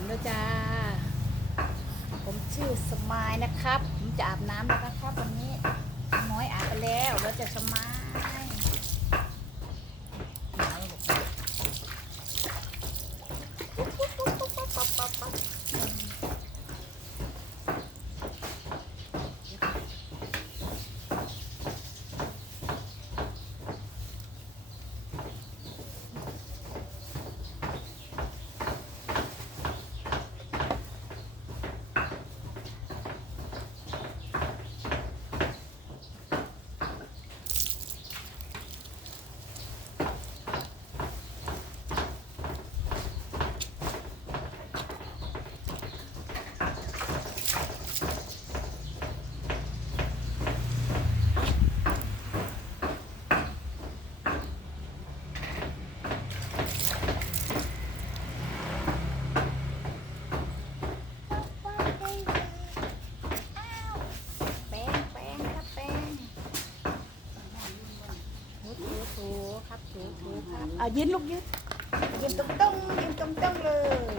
ำด้วยจ้า ผมชื่อสมายนะครับ ผมจะอาบน้ำแล้วนะครับ วันนี้น้อยอาบไปแล้วเราจะสมายเอาลูกแป้งแป้งครับแป้งถูถูถูครับถูถูครับอะยืนลูกยืนยืนตรงตรงๆยืนตรงต รงๆเลย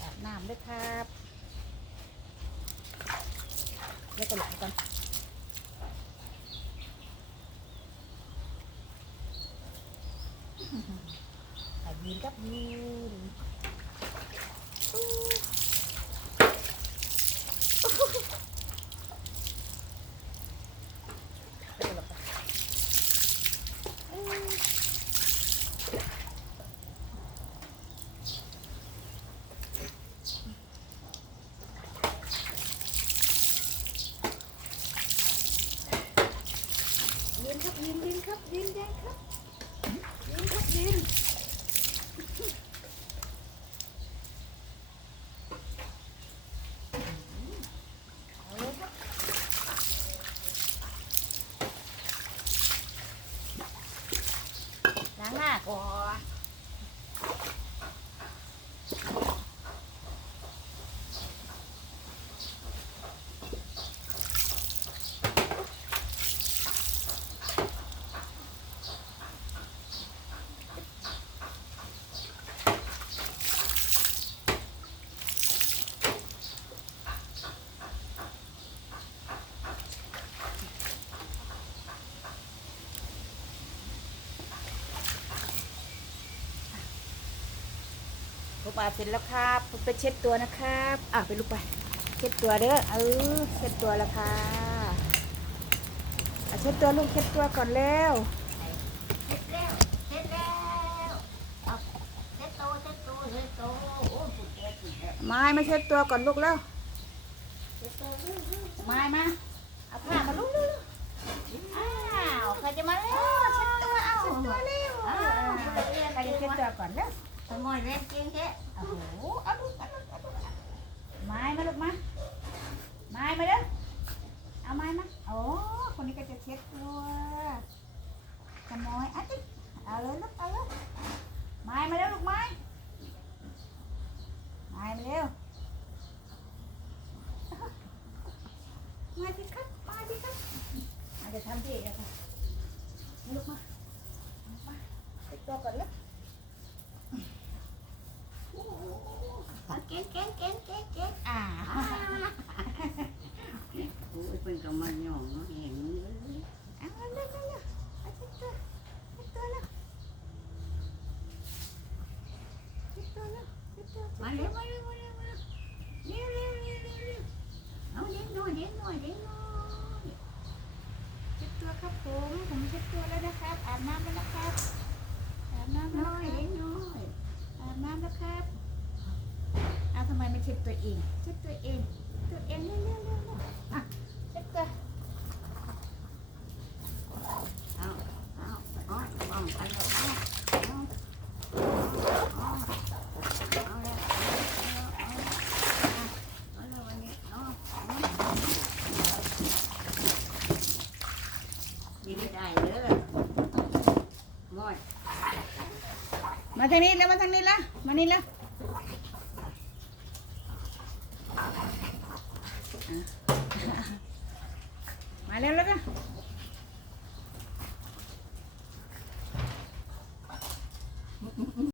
อาบน้ำด้วยครับเดี๋ยวก็หลับก่อนอะยืนครับยืนยืนครับยืนยืนครับยืนยืนครับยืนครับยืน เอาเลยครับ ล้ ผมอาบเสร็จแล้วครับผมไปเช็ดตัวนะครับอะไปลูกไป เช็ดตัวเด้อเออเช็ดตัวแล้วค่ะอะเช็ดตัวลูกเช็ดตัวก่อนแล้วเสร็จแล้วเสร็จแล้วเอาเสร็จโตเสร็จโตเสร็จโตโอ้สุดแก่สุดแก่ไม้มาเช็ดตัวก่อนลูกแล้วเสร็จโตเร็วเร็วไม้มาเอาผ้ามาลูกเร็วๆอ้าวใครจะมาแล้วเช็ดตัวเอาเช็ดตัวเร็วอ้าวใครจะเช็ดตัวก่อนแล้วขโมยแรงจริงแค่โอ้โหเอาลูกเอาลูกเอาลูกไม้มาลูกมาไม้มาเด้อเอาไม้มาโอ้คนนี้ก็จะเช็ดตัว ขโมยอะจิ๊บเอาเลยลูกเอาเลยไม้มาเร็วลูกไม้ไม้มาเร็วมาสิครับมาสิครับอาจจะทำที่อะค่ะมาลูกมามาเช็ดตัวก่อนแล้ว เอาเก่งเก่งเก่งเก่งเก่ง อ่า โอ้ย เป็นกำมันหย่องเนาะเห็นเลยเอาเร็วเร็วเร็วเอาเช็ดตัวเช็ดตัวเร็วเช็ดตัวเร็วเช็ดตัวมาเร็วมาเร็วมาเร็วมาเร็วเร็วเร็วเร็วเร็วเร็วเอาเด็กน้อยเด็กน้อยเด็กน้อยเช็ดตัวครับผมผมเช็ดตัวแล้วนะครับอาบน้ำแล้วนะครับอาบน้ำแล้วน้อยนะคเด็รับกน้อยอาบน้ำแล้วครับเอาทำไมไม่เช็ดตัวเองเช็ดตัวเองตัวเองเร็วเร็ว มาทางนี้แล้วมาทางนี้ละมานี่ละมาเร็วแล้วก็